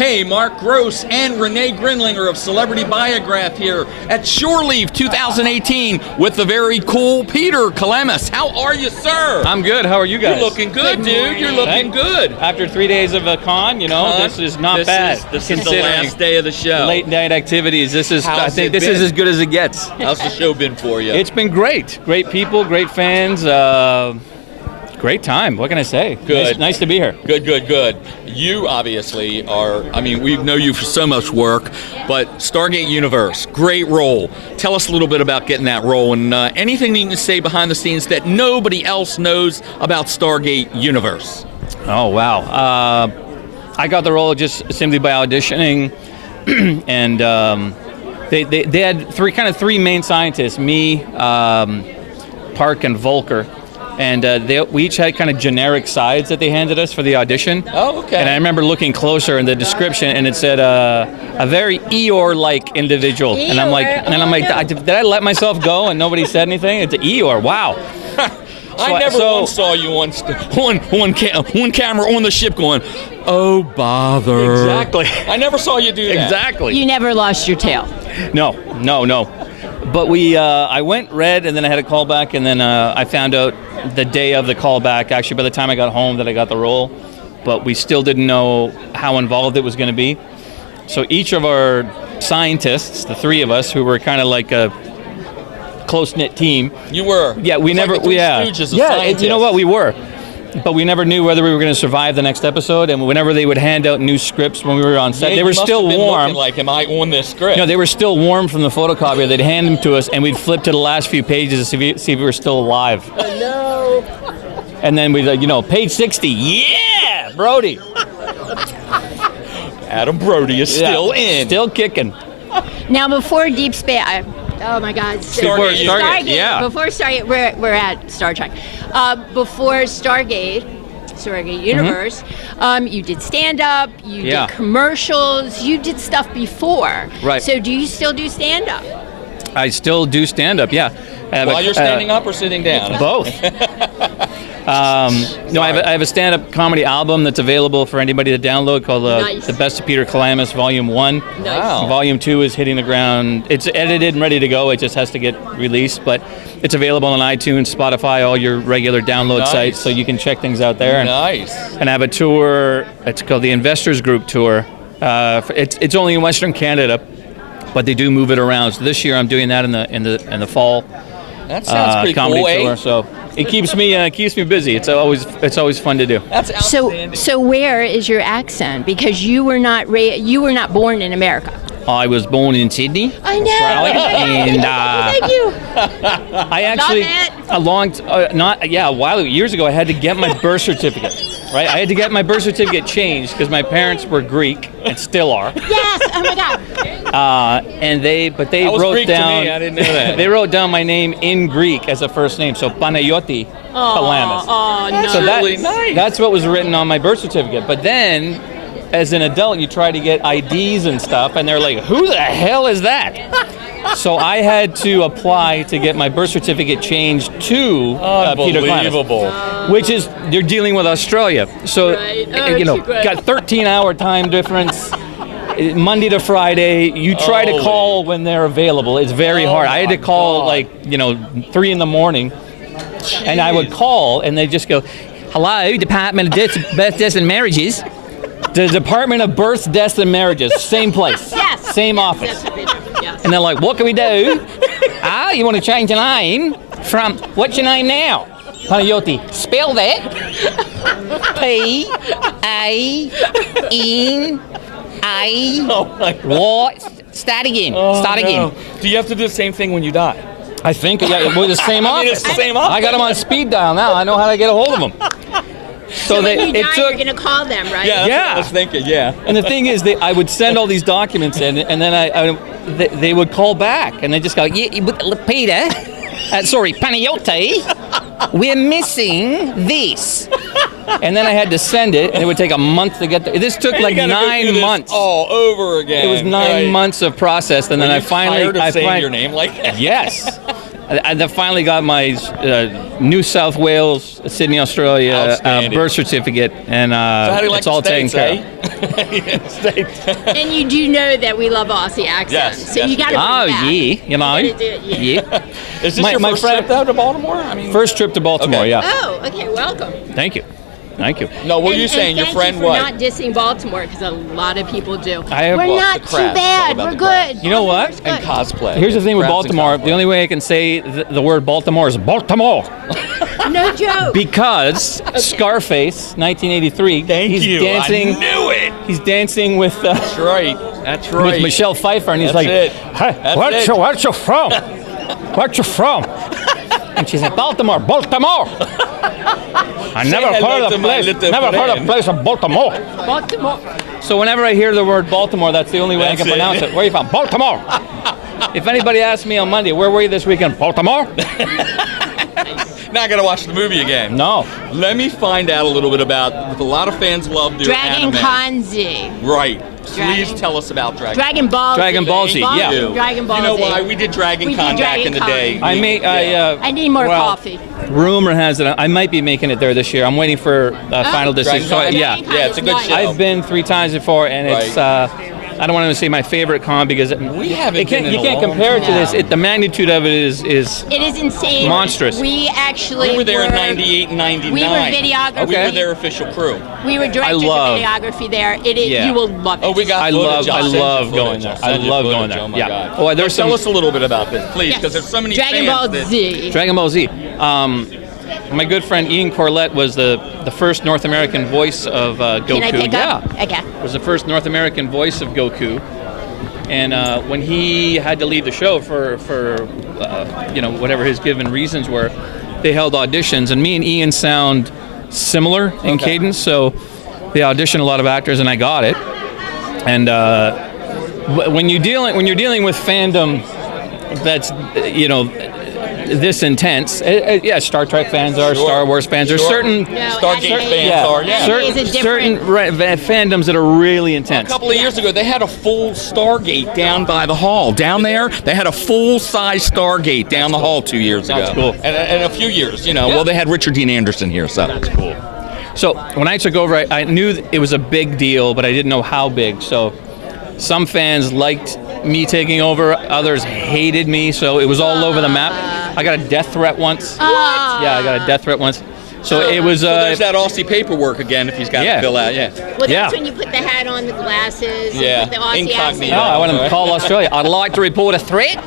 Hey, Mark Gross and Renee Grindlinger of Celebrity Biograph here at Shore Leave 2018 with the very cool Peter Kelamis. How are you, sir? I'm good. How are you guys? You're looking good, dude. You're looking good. After 3 days of a con, this is not bad. This is the last day of the show. Late night activities. I think this is as good as it gets. How's the show been for you? It's been great. Great people, great fans. Great time. What can I say? Good. Nice to be here. Good. You obviously are, we know you for so much work, but Stargate Universe, great role. Tell us a little bit about getting that role and anything you can say behind the scenes that nobody else knows about Stargate Universe. Oh, wow. I got the role just simply by auditioning, and they had three main scientists, me, Park, and Volker. And we each had kind of generic sides that they handed us for the audition. Oh, okay. And I remember looking closer in the description, and it said a very Eeyore-like individual. Eeyore. And I'm like, did I let myself go and nobody said anything? It's an Eeyore. Wow. I never once saw you on camera on the ship going, oh, bother. Exactly. I never saw you do that. Exactly. You never lost your tail. No. But I went red, and then I had a callback, and then I found out the day of the callback, actually by the time I got home, that I got the role. But we still didn't know how involved it was going to be. So each of our scientists, the three of us, who were kind of like a close-knit team. You were. Yeah, we never. Like the Three Stooges of yeah, scientists. you know what? We were. But we never knew whether we were going to survive the next episode. And whenever they would hand out new scripts when we were on set, they were still warm. Like, am I on this script? No, they were still warm from the photocopier. They'd hand them to us, and we'd flip to the last few pages to see if we were still alive. Oh, no. And then we'd page 60. Yeah, Brody. Adam Brody is still in. Still kicking. Now, before Deep Space, oh my God, Stargate, yeah. Before Stargate, we're at Star Trek. Before Stargate Universe, you did stand-up, you did commercials, you did stuff before. Right. So do you still do stand-up? I still do stand-up, yeah. While you're standing up or sitting down? Both. No, I have a stand-up comedy album that's available for anybody to download called The Best of Peter Kelamis, Volume 1. Nice. Wow. Volume 2 is hitting the ground. It's edited and ready to go. It just has to get released, but it's available on iTunes, Spotify, all your regular download sites, so you can check things out there. Nice. And I have a tour. It's called the Investors Group Tour. It's only in Western Canada, but they do move it around. So this year I'm doing that in the fall. That sounds pretty comedy cool, tour. So it keeps me busy. It's always fun to do. That's outstanding. So where is your accent? Because you were not born in America. I was born in Sydney, I know. Australia, and Thank you. I actually a while years ago I had to get my birth certificate. Right, I had to get my birth certificate changed because my parents were Greek and still are. Yes. Oh my God. And they That was wrote Greek down. to me. I didn't know that. They wrote down my name in Greek as a first name, so Panayoti Kelamis. Oh, That's no. really nice. That's what was written on my birth certificate. But then, as an adult, you try to get IDs and stuff, and they're like, "Who the hell is that?" So I had to apply to get my birth certificate changed to Peter Kelamis. Unbelievable. Which is, they're dealing with Australia. So, Right. Oh, got 13-hour time difference. Monday to Friday, you try to call when they're available. It's very hard. I had to call 3 in the morning, and I would call, and they'd just go, "Hello, Department of Birth, Deaths, and Marriages." The Department of Birth, Deaths, and Marriages, same place, Yes. same office. That's what they do. Yes. And they're like, "What can we do?" You want to change your name from, what's your name now? Panayoti. Spell that. P-A-N-A. Oh my God. What? Start again. Start again. Do you have to do the same thing when you die? I think we're the same office. It's the same office. I got them on speed dial now. I know how to get a hold of them. So when you die, you're going to call them, right? Yeah, that's Yeah. what I was thinking, yeah. And the thing is, I would send all these documents in, and then they would call back, and they just go, "Yeah, Peter, sorry, Panayoti, we're missing this." And then I had to send it, and it would take a month to get there. This took like You gotta go 9 through this months. all over again. It was 9 right. months of process, and then Were I you finally, tired of saying your name like that? Yes. I finally got my New South Wales, Sydney, Australia birth certificate, and So how do you like it's all the taken States, care of. And you do know that we love Aussie accents, Yes, so yes, you got to Oh, bring it back. yeah, you know. You gotta do it, yeah. Is this My- your my first friend- trip though to Baltimore? I mean, First trip to Baltimore, Okay. yeah. Oh, okay, welcome. Thank you. no, what were you And saying? Your thank friend you for what? not dissing Baltimore, because a lot of people do. I have- We're Well, not the too crabs, it's all bad. about We're the crabs. good. You know what? Baltimore's And good. cosplay. Here's the thing with Crabs and Baltimore. cosplay. The only way I can say the word Baltimore is Baltimore. No joke. Because Scarface, 1983, he's you. dancing. I knew it. He's dancing with That's right. That's right. with Michelle Pfeiffer, and he's That's like, it. "Hey, That's where it. you from? Where you from?" And she's like, "Baltimore, Baltimore." I never hello heard to of my place. little Never heard of friend. place of Baltimore. Baltimore. So whenever I hear the word Baltimore, that's the only way I That's can it. pronounce it. Where are you from? Baltimore. If anybody asks me on Monday, where were you this weekend? Baltimore? Now I gotta watch the movie again. No. Let me find out a little bit about what a lot of fans love doing. Dragon anime. Con Z. Right. Dragon- Please tell us about Dragon. Dragon Ball Z. Dragon Ball Z, yeah. Dragon Ball You know Z. why? We did Dragon We did Con back Dragon in the Con. day. I I need more coffee. Rumor has it I might be making it there this year. I'm waiting for final decision. So, Dragon Con? yeah. Dragon Con Yeah, it's a good is show. nice. I've been 3 times before, and it's I don't want to say my favorite con because We haven't been in you a can't long compare it to this. time. The magnitude of it is It is insane. Monstrous. We actually We were there in '98 and '99. We were videography. We were their official crew. We were directors love- of videography there. It is, Yeah. You will love it. Oh, we got. I footage. love I'll send you going footage. there. I'll send I you love footage. going there. Oh my Yeah. God. Oh, there's Tell some- us a little bit about this, please, Yes. because there's so many Dragon fans Ball that- Z. Dragon Ball Z. My good friend Ian Corlett was the first North American voice of Goku. Can I pick yeah. up? Okay. Was the first North American voice of Goku. And when he had to leave the show for whatever his given reasons were, they held auditions, and me and Ian sound similar in cadence, so they auditioned a lot of actors, and I got it. And when you're dealing with fandom that's this intense, Star Trek fans are, Sure. Star Wars fans are, Sure. certain Stargate anime- fans are, yeah. Anime is a certain fandoms that are really A intense. couple of years ago, they had a full Stargate down by the hall. Down there, they had a full-size Stargate down the hall 2 years ago. That's cool. And a few years, well, they had Richard Dean Anderson here, so. That's cool. So when I took over, I knew that it was a big deal, but I didn't know how big. So some fans liked me taking over, others hated me, so it was all over the map. I got a death threat once. Yeah, I got a death threat once. So it was. So there's that Aussie paperwork again if he's got to fill out, Well, that's Yeah. when you put the hat on, the glasses, Yeah. with the Aussie Incognito. accent. No, I want to call Australia. I'd like to report a threat.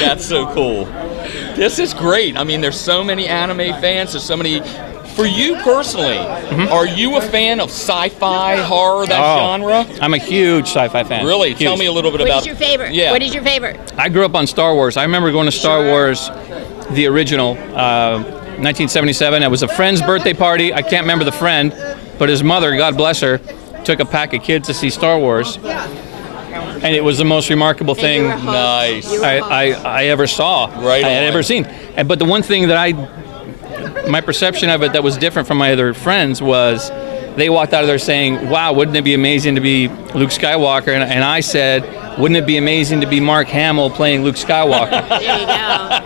That's so cool. This is great. I mean, there's so many anime fans. There's so many. For you personally, are you a fan of sci-fi, horror, that genre? I'm a huge sci-fi fan. Really? Huge. Tell me a little bit What about. is your favorite? Yeah. What is your favorite? I grew up on Star Wars. I remember going to Star Wars, the original, 1977. It was a friend's birthday party. I can't remember the friend, but his mother, God bless her, took a pack of kids to see Star Wars. And it was the most remarkable And thing you were hooked. Nice. You were hooked. I ever saw. Right I had on. ever seen. But the one thing that my perception of it that was different from my other friends was they walked out of there saying, wow, wouldn't it be amazing to be Luke Skywalker? And I said, wouldn't it be amazing to be Mark Hamill playing Luke Skywalker? There you go.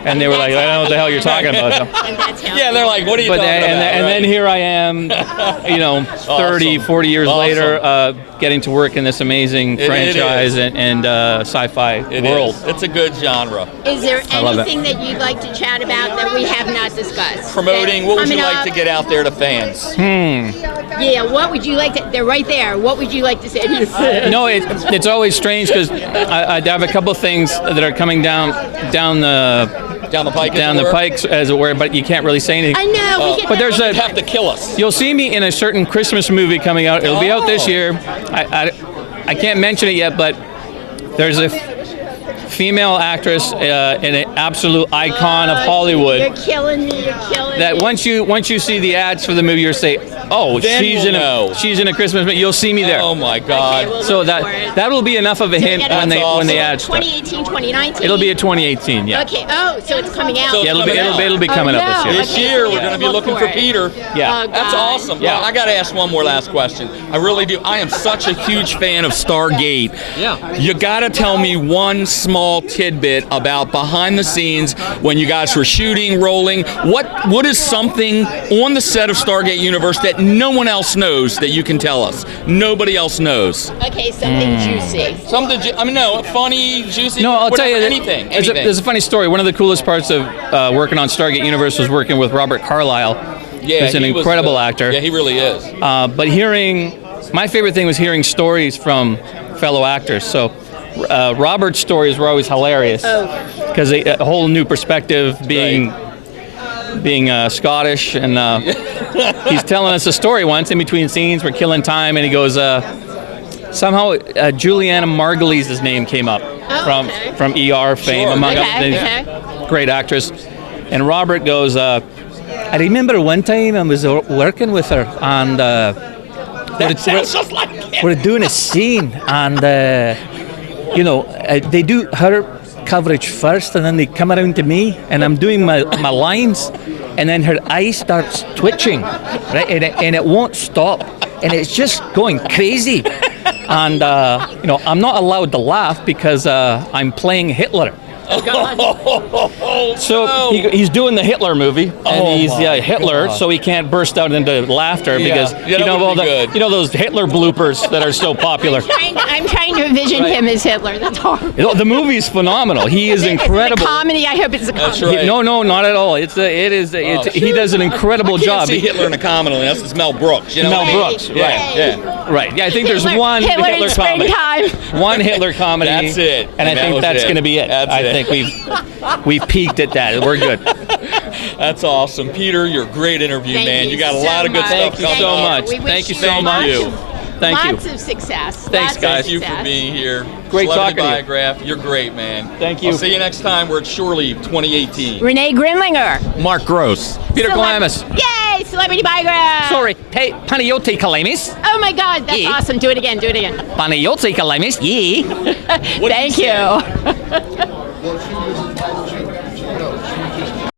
And they were like, I don't know what the hell you're talking about. And that's how. Yeah, they're like, what are you But talking then, about? and then Right. here I am, 30, 40 years Awesome. later, getting to work in this amazing It franchise is. and sci-fi It world. is. It's a good genre. Is there love it. anything that you'd like to chat about that we have not discussed? Promoting. What would you Coming like to up? get out there to fans? Yeah, what would you like to? They're right there. What would you like to say to your fans? No, it's always strange because I have a couple of things that are coming down the Down the pike. as it were? pikes, as it were, but you can't really say anything. I know. We get But that. there's You'd have to kill us. You'll see me in a certain Christmas movie coming out. It'll be out this Oh. year. I can't mention it yet, but there's a female actress, and an absolute icon of Hollywood. You're killing me. You're killing That me. once you see the ads for the movie, you'll say, Oh, Then she's in a Christmas movie. You'll see me there. Oh my God. Okay, we'll So look for it. that will be enough of a hint That's when they awesome. add stuff. 2018, 2019. It'll be a 2018. Yeah. Okay. Oh, so it's coming out. So Yeah, coming out. it'll be coming Oh, up no. this year. This year, we're going to be Look looking for it. Peter. Yeah. Oh, That's God. awesome. Yeah. Well, I got to ask one more last question. I really do. I am such a huge fan of Stargate. Yeah. You got to tell me one small tidbit about behind the scenes when you guys were shooting, rolling. What is something on the set of Stargate Universe that no one else knows that you can tell us? Nobody else knows. Okay, something juicy. Something, no, funny, juicy. No, I'll tell you. Anything. There's a funny story. One of the coolest parts of working on Stargate Universe was working with Robert Carlyle, who's an he was incredible the- actor. Yeah, he really is. But my favorite thing was hearing stories from fellow actors. So Robert's stories were always hilarious because a whole new perspective being Scottish, and he's telling us a story once in between scenes. We're killing time, and he goes, somehow Juliana Margulies' name came up from ER fame, Sure. among Okay, other things. okay. Great actress. And Robert goes, I remember one time I was working with her, and That sounds just like him. we're doing a scene, and they do her coverage first, and then they come around to me, and I'm doing my lines, and then her eye starts twitching, right, and it won't stop, and it's just going crazy, and I'm not allowed to laugh because I'm playing Hitler. So he's doing the Hitler movie, and he's Hitler, so he can't burst out into laughter because that would be good. those Hitler bloopers that are so popular. I'm trying to envision him as Hitler. That's horrible. The movie's phenomenal. He is incredible. Is it a comedy? I hope it's a comedy. That's right. No, not at all. He does an incredible I can't job. see Hitler in a comedy unless it's Mel Brooks. You know Mel what I mean? Brooks, Yay. right? Yeah. Right. Yeah, I think there's one Hitler Hitler in comedy. springtime. One Hitler comedy. That's it. And I That think was that's it. going to be it. That's I it. think we've peaked at that. We're good. That's awesome. Peter, you're a great interview, Thank man. You got a so lot of good much. stuff Thank you coming so up. much. We wish Thank you you so Thank much. you. Thank you. Lots of success. Thanks, Lots of guys. Thank you for success. being here. Great Celebrity talking to you. Biograph. You're great, man. Thank you. I'll see you next time. We're at Shore Leave 2018. Renee Grindlinger. Mark Gross. Peter Kelamis. Yay! Celebrity Biograph. Sorry. Hey, Panayoti Kelamis. Oh my God, that's Yeah. awesome. Do it again. Do it again. Panayoti Kelamis. Yeah. What did Thank you you.